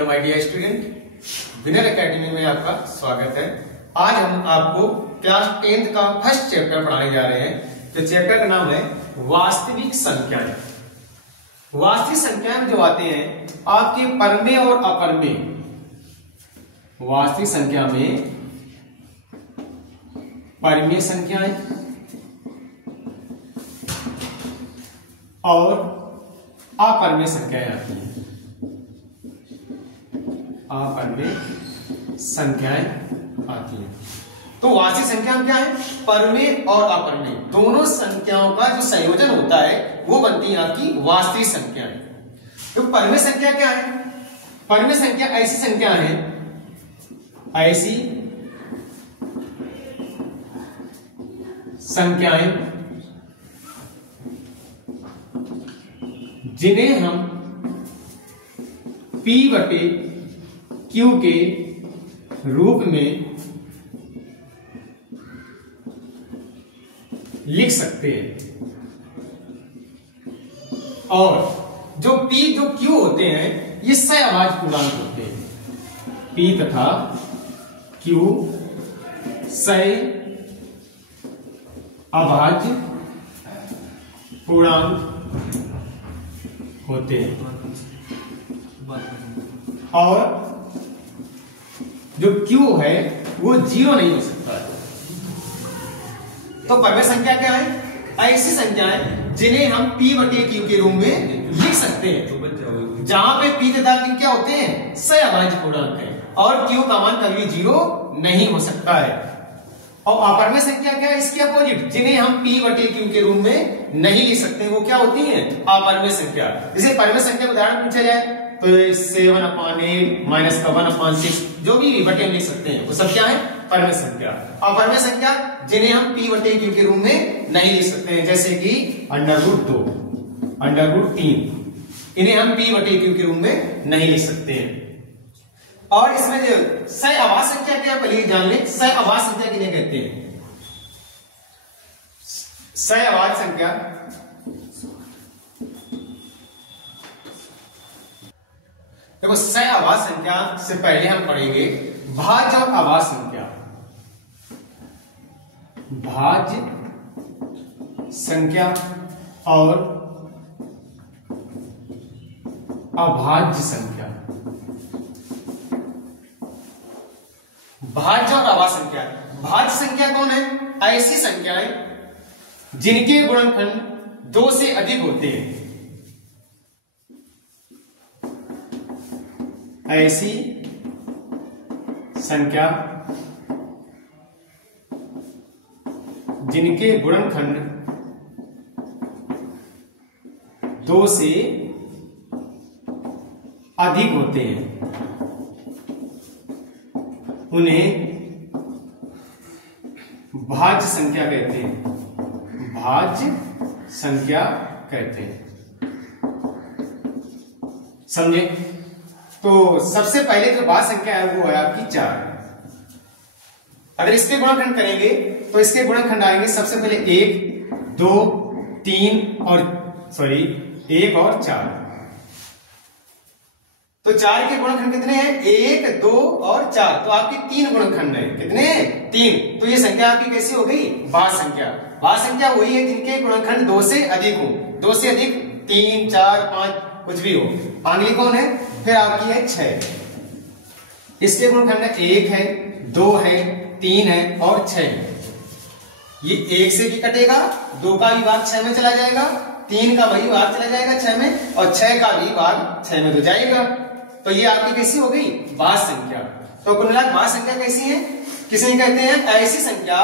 My dear student, Winner Academy में आपका स्वागत है। आज हम आपको क्लास 10th का फर्स्ट चैप्टर पढ़ाने जा रहे हैं। तो चैप्टर का नाम है वास्तविक संख्याएं। वास्तविक संख्याएं जो आते हैं आपके परमेय और अपर्मेय। वास्तविक संख्या में परमेय संख्याएं और अपरमेय संख्याएं आती हैं। अपरमेय संख्याएं आती हैं। तो वास्तविक संख्या क्या है? परमेय और अपरमेय दोनों संख्याओं का जो संयोजन होता है वो बनती है आपकी वास्तविक संख्याएं। तो परमेय संख्या क्या है? परमेय संख्या ऐसी संख्या है, ऐसी संख्याएं जिन्हें हम P बटे Q के रूप में लिख सकते हैं। और जो P जो Q होते हैं ये सहअभाज्य पूर्णांक होते हैं। P तथा Q सहअभाज्य पूर्णांक होते हैं। और जो Q है वो जीरो नहीं हो सकता है। तो परमेय संख्या क्या है? ऐसी संख्याएं जिन्हें हम P बटे Q के रूप में लिख सकते हैं, जहां पे P तथा Q क्या होते हैं? सहअभाज्य पूर्णांक है और Q का मान कभी जीरो नहीं हो सकता है। और अपरमेय संख्या क्या है? इसके अपोजिट, जिन्हें हम P बटे Q के रूप में नहीं लिख सकते, वो क्या होती है? अपरमेय संख्या। जैसे परमेय संख्या का उदाहरण पूछा जाए तो 7/8 माइनस का 1/6 जो भी बटे हम लिख सकते हैं वो सब क्या है? परमेय संख्या। अपरमेय संख्या जिन्हें हम P बटे Q के रूप में नहीं लिख सकते हैं, जैसे कि √2, √3, इन्हें हम P बटे Q के रूप में नहीं लिख सकते हैं। और इसमें जो सहअभाज्य संख्या क्या, पहले जान लें। सहअभाज्य संख्या किन्हें कहते हैं? सहअभाज्य संख्या देखो, सहअभाज्य संख्या से पहले हम पढ़ेंगे भाज्य और अभाज्य संख्या। भाज्य संख्या और अभाज्य संख्या। भाज्य और अभाज्य संख्या। भाज्य संख्या कौन है? ऐसी संख्याएं जिनके गुणनखंड 2 से अधिक होते हैं। ऐसी संख्या जिनके गुणनखंड 2 से अधिक होते हैं उन्हें भाज्य संख्या कहते हैं। भाज्य संख्या कहते हैं। समझे? तो सबसे पहले जो भाज्य संख्या है वो है आपकी 4। अगर इसके गुणनखंड करेंगे तो इसके गुणनखंड आएंगे सबसे पहले 1, 2, 3 और 4। तो 4 के गुणनखंड कितने हैं? 1, 2 और 4। तो आपके 3 गुणनखंड है। कितने? 3। तो ये संख्या आपकी कैसी हो गई? भाज्य संख्या। भाज्य संख्या वही है जिनके गुणनखंड 2 से अधिक हो। 2 से अधिक 3, 4, 5 कुछ भी हो। अगली कौन है? फिर आपकी है 6। इसके गुणनखंड 1 है, 2 है, 3 है और 6। ये 1 से भी कटेगा, 2 का भी भाग 6 में चला जाएगा, 3 का वही भाग चला जाएगा 6 में और 6 का भी भाग 6 में तो जाएगा। तो ये आपकी कैसी हो गई? भाज्य संख्या। तो कुल मिलाकर भाज्य संख्या कैसी है? किसे कहते हैं? ऐसी संख्या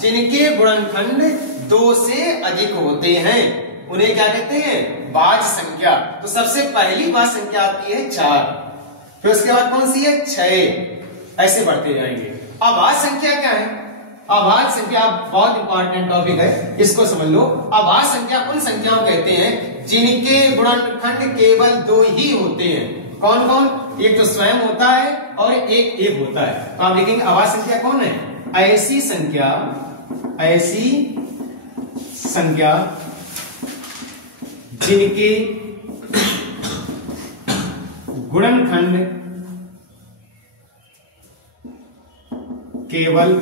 जिनके गुणनखंड 2 से अधिक होते हैं उन्हें क्या कहते हैं? भाज्य संख्या। तो सबसे पहली भाज्य संख्या आपकी है 4, फिर उसके बाद कौन सी है? 6। ऐसे बढ़ते जाएंगे। अभाज्य संख्या क्या है? अभाज्य संख्या बहुत इंपॉर्टेंट टॉपिक है, इसको समझ लो। अभाज्य संख्या उन संख्याओं कहते हैं जिनके गुणनखंड केवल 2 ही होते हैं। कौन कौन? एक तो स्वयं होता है और एक होता है। तो आप लिखेंगे अभाज्य संख्या कौन है? ऐसी संख्या जिनके गुणनखंड केवल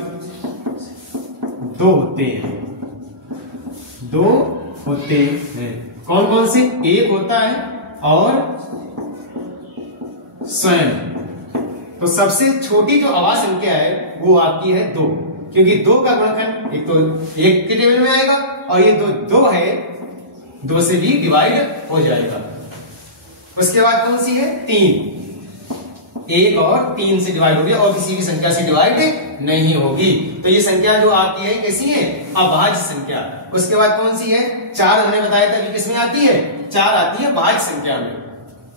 दो होते हैं, दो होते हैं। कौन कौन से? एक होता है और स्वयं। तो सबसे छोटी जो अभाज्य संख्या है वो आपकी है 2, क्योंकि 2 का गुणनखंड एक तो 1 के टेबल में आएगा और ये दो है, 2 से भी डिवाइड हो जाएगा। उसके बाद कौन सी है? 3, 1 और 3 से डिवाइड होगी और किसी भी संख्या से डिवाइड नहीं होगी। तो ये संख्या जो आपकी है कैसी है? अभाज्य संख्या। उसके बाद कौन सी है? 4 हमने बताया था कि किसमें आती है? 4 आती है भाज्य संख्या में।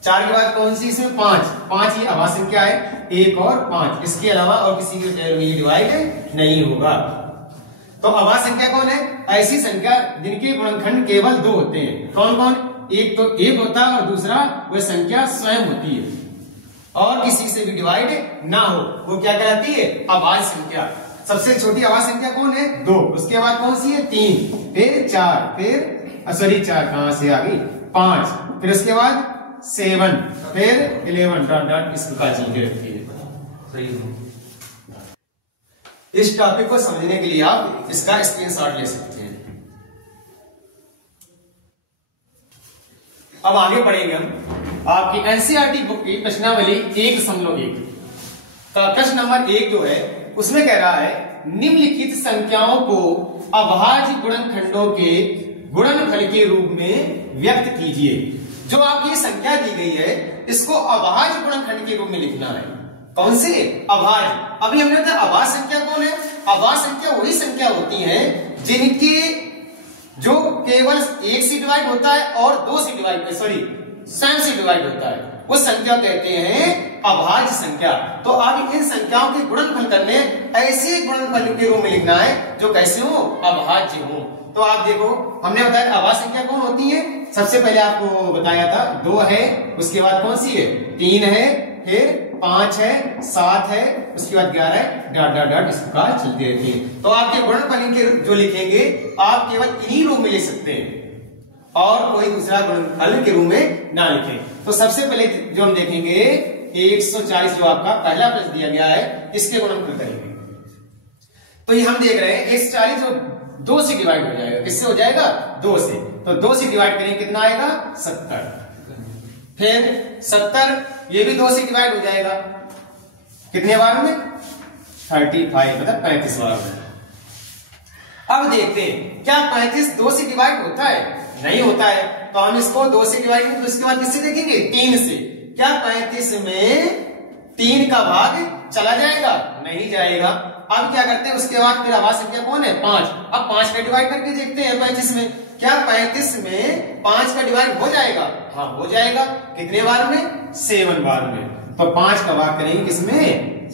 4 के बाद कौन सी? इसमें 5 ये अभाज्य संख्या है, 1 और 5, इसके अलावा और किसी के टेबल में ये डिवाइड नहीं होगा। तो अभाज्य संख्या कौन है? ऐसी संख्या जिनके गुणनखंड केवल 2 होते हैं। कौन कौन? एक तो 1 होता है और दूसरा वह संख्या स्वयं होती है और किसी से भी डिवाइड ना हो, वो क्या कहलाती है? अभाज्य संख्या। सबसे छोटी अभाज्य संख्या कौन है? 2। उसके बाद कौन सी है? 3, फिर 4, फिर सॉरी 4 कहां से आ गई? 5, फिर उसके बाद 7, फिर 11 डॉट डॉट इस प्रकार चीजें रखती है। इस टॉपिक को समझने के लिए आप इसका स्क्रीनशॉट ले सकते हैं। अब आगे पढ़ेंगे हम आपकी एनसीईआरटी बुक की प्रश्नावली 1.1 का प्रश्न नंबर 1 जो है उसमें कह रहा है निम्नलिखित संख्याओं को अभाज्य गुणनखंडों के गुणनफल के रूप में व्यक्त कीजिए। जो आपकी ये संख्या दी गई है इसको अभाज्य गुणनखंड के रूप में लिखना है। कौन से? अभाज्य। अभी हमने बताया अभाज्य संख्या कौन है? अभाज्य संख्या वही संख्या होती है जिनके जो केवल 1 से डिवाइड होता है और 2 से डिवाइड स्वयं से डिवाइड होता है, वो संख्या कहते हैं अभाज्य संख्या। तो अब इन संख्याओं के गुणनफल करने ऐसे गुणनफल के रूप में लिखना है जो कैसे हो? अभाज्य हो। तो आप देखो हमने बताया अभाज्य संख्या कौन होती है। सबसे पहले आपको बताया था 2 है, उसके बाद कौन सी है? 3 है, फिर 5 है, 7 है, उसके बाद 11 है, डॉट डॉट डॉट इस प्रकार चलती रहती है। तो आपके गुणनफल के जो लिखेंगे आप केवल इन्हीं रूप में लिख सकते हैं और कोई दूसरा गुणनफल के रूप में ना लिखें। तो सबसे पहले जो हम देखेंगे 140 जो आपका पहला प्रश्न दिया गया है इसके गुणनफल करेंगे। तो ये हम देख रहे हैं 140 जो 2 से डिवाइड हो जाएगा। किससे हो जाएगा? 2 से। तो 2 से डिवाइड करेंगे कितना आएगा? 70। फिर 70 ये भी 2 से डिवाइड हो जाएगा कितने बार में? 35 मतलब 35 बार में। अब देखते हैं क्या 35 2 से डिवाइड होता है? नहीं होता है। तो हम इसको 2 से डिवाइड करेंगे तो इसके बाद किससे देखेंगे? 3 से। क्या 35 में 3 का भाग चला जाएगा? नहीं जाएगा। अब क्या करते हैं? उसके बाद फिर अभाज्य संख्या कौन है? 5। अब 5 का डिवाइड करके देखते हैं 35 में। क्या 35 में 5 का डिवाइड हो जाएगा? हाँ हो जाएगा। कितने बार में? 7 बार में। तो 5 का भाग करेंगे किसमें?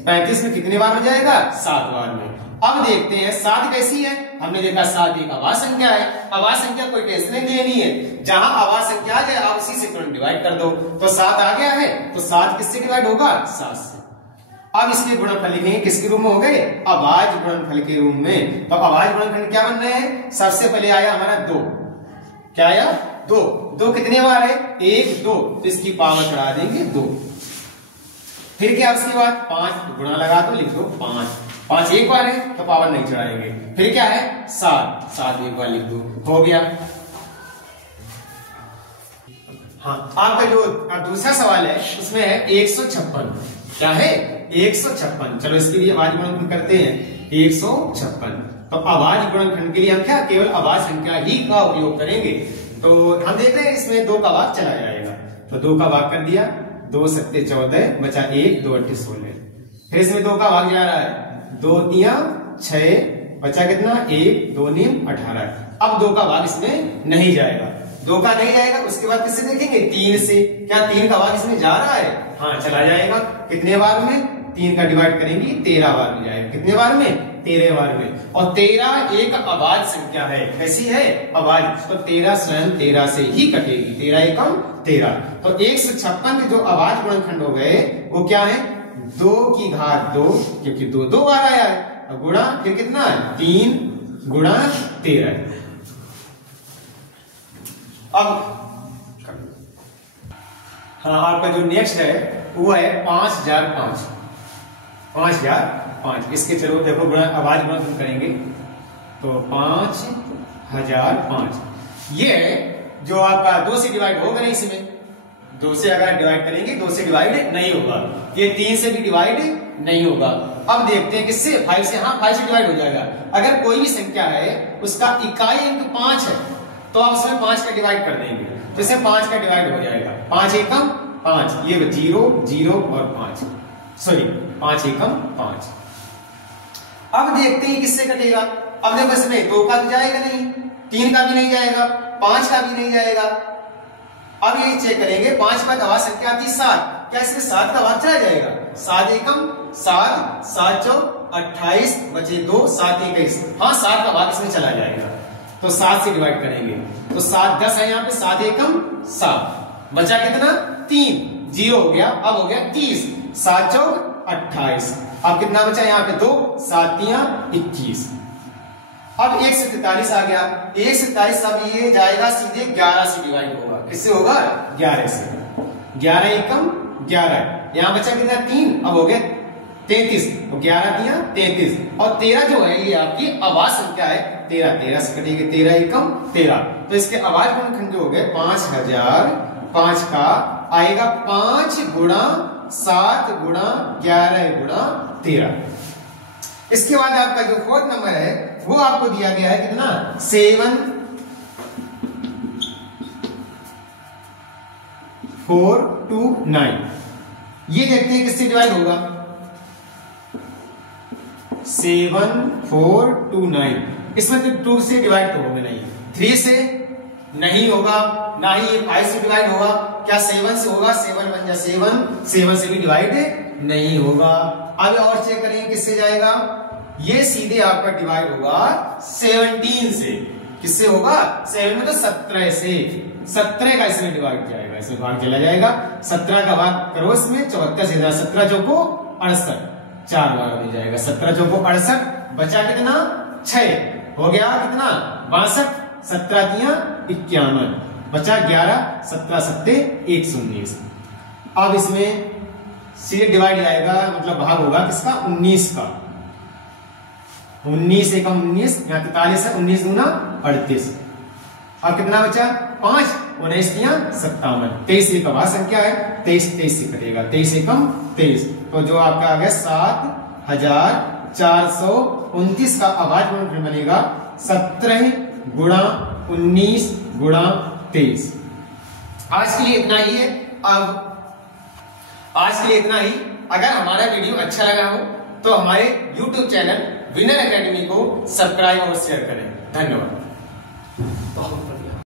35 में कितने बार हो जाएगा? 7 बार में। अब देखते हैं 7 कैसी है। हमने देखा 7 एक अभाज्य संख्या है। अभाज्य संख्या कोई टेंशन नहीं लेनी है, जहां अभाज्य संख्या आ जाए आप उसी से तुरंत डिवाइड कर दो। तो 7 आ गया है तो 7 किससे डिवाइड होगा? 7 से। अब इसके गुणनफल लिखेंगे किसके रूप में हो गए? अभाज्य गुणनफल के रूप में। तो अभाज्य गुणनफल क्या बन रहे हैं? सबसे पहले आया हमारा 2। क्या आया? 2 कितने बार है? 1 2, तो इसकी पावर चढ़ा देंगे 2। फिर क्या उसके बाद 5 गुणा लगा दो, लिख दो 5 एक बार है तो पावर नहीं चढ़ाएंगे। फिर क्या है? 7 एक बार लिख दो, हो गया। हाँ आपका जो दूसरा सवाल है उसमें है 156। क्या है? 156। चलो इसके लिए अभाज्य गुणनखंड करते हैं 156। तो अभाज्य गुणनखंड के लिए हम क्या केवल अभाज्य संख्या ही का उपयोग करेंगे। तो हम देख रहे हैं इसमें 2 का भाग चला जाएगा। तो 2 का भाग कर दिया, 2 7 14 बचा 1 2 8 16। फिर इसमें 2 का भाग जा रहा है, 2 3 6 बचा कितना? 1 2 9 18। अब 2 का भाग इसमें नहीं जाएगा। 2 का नहीं जाएगा उसके बाद किससे देखेंगे? 3 से। क्या 3 का भाग इसमें जा रहा है? हाँ चला जाएगा। कितने बार में? 3 का डिवाइड करेंगे 13 बार में जाएगा। कितने बार में? 13 बार में। और 13 एक अभाज्य संख्या है। कैसी है? अभाज्य। तो 13 स्वयं 13 से ही कटेगी। 13 एकम 13। तो 156 के जो अभाज्य गुणनखंड हो गए वो क्या है? 2 की घात 2, क्योंकि 2 बार आया है। और गुणा फिर कितना? 3 गुणा 13। अब हाँ आपका जो नेक्स्ट है वो है 5005। 5। इसके चलो देखो गुणा, आवाज गुणा हम करेंगे तो 5005। ये जो आपका 2 से डिवाइड होगा नहीं, इसमें 2 से अगर डिवाइड करेंगे 2 से डिवाइड नहीं होगा, ये 3 से भी डिवाइड नहीं होगा। अब देखते हैं किससे, 5 से। हाँ 5 से डिवाइड हो जाएगा। अगर कोई भी संख्या है उसका इकाई अंक 5 है तो आप उसमें 5 का डिवाइड कर देंगे, तो इससे 5 का डिवाइड हो जाएगा। 5 एकम 5, ये 0 0 और 5, सॉरी 5 एकम 5। अब देखते हैं किससे कटेगा। अब देखो इसमें 2 का भी जाएगा नहीं, 3 का भी नहीं जाएगा, 5 का भी नहीं जाएगा। अब ये चेक करेंगे, 5 पर अभाज्य संख्या आती है 7, क्या इसमें 7 का भाग चला जाएगा? 7 एकम 7, 7 चौक 28 बचे 2, 7 21। हाँ 7 का भाग इसमें चला जाएगा, तो 7 से डिवाइड करेंगे तो 7 10 है यहाँ पे, 7 एकम 7, बचा कितना 3, 0 हो गया। अब हो गया 30, 7 चौक 28। अब कितना बचा यहाँ पे 2, 7 तिया 21। अब 1 से 43 आ गया, 1 से 43 अब ये जाएगा सीधे 11 से डिवाइड होगा। किससे होगा? 11 से। 11 एकम 11, यहाँ बचा कितना 3, अब हो गया 33, तो 11 तिया 33 और 13 जो है ये आपकी अभाज्य संख्या है। 13 13 से कटेगी, 13 एकम 13, तो इसके अभाज्य गुणनखंड जो हो गए 5005 का आएगा 5 गुणा 7 गुणा 11 गुणा 13। इसके बाद आपका जो 4th नंबर है वो आपको दिया गया है कितना 7429। ये देखते हैं किससे डिवाइड होगा। 7429, इसमें तो 2 से डिवाइड तो होगा नहीं, 3 से नहीं होगा, ना ही 5 से डिवाइड होगा। क्या 7 से होगा? 7 बन जा 7, 7 से भी डिवाइड नहीं होगा। अब और चेक करेंगे किससे जाएगा। ये सीधे आपका डिवाइड होगा 17 से। किससे होगा? 7 में तो 17 से, 17 का इसमें डिवाइड जाएगा, इसमें भाग चला जाएगा। 17 का भाग करो इसमें 74 से, 17 चौको 68, 4 बार मिल जाएगा। 17 चौको 68, बचा कितना 6, हो गया कितना 62, 17 तिया 51, बचा 11, 17 सत्ते 119। अब इसमें सीधे डिवाइड आएगा, मतलब भाग होगा किसका 19 का। 19 एकम 19, यहाँ 43 है, 19 दूना 38। अब कितना बचा 5, 19 तिया 57। 23 एक अभाज्य संख्या है, 23 23 से कटेगा, 23 एकम 23, तो जो आपका आ गया 7429 का अभाज्य गुणनखंड बनेगा 17 गुणा 19 गुणा 23। आज के लिए इतना ही है। अब आज के लिए इतना ही। अगर हमारा वीडियो अच्छा लगा हो तो हमारे YouTube चैनल विनर एकेडमी को सब्सक्राइब और शेयर करें। धन्यवाद।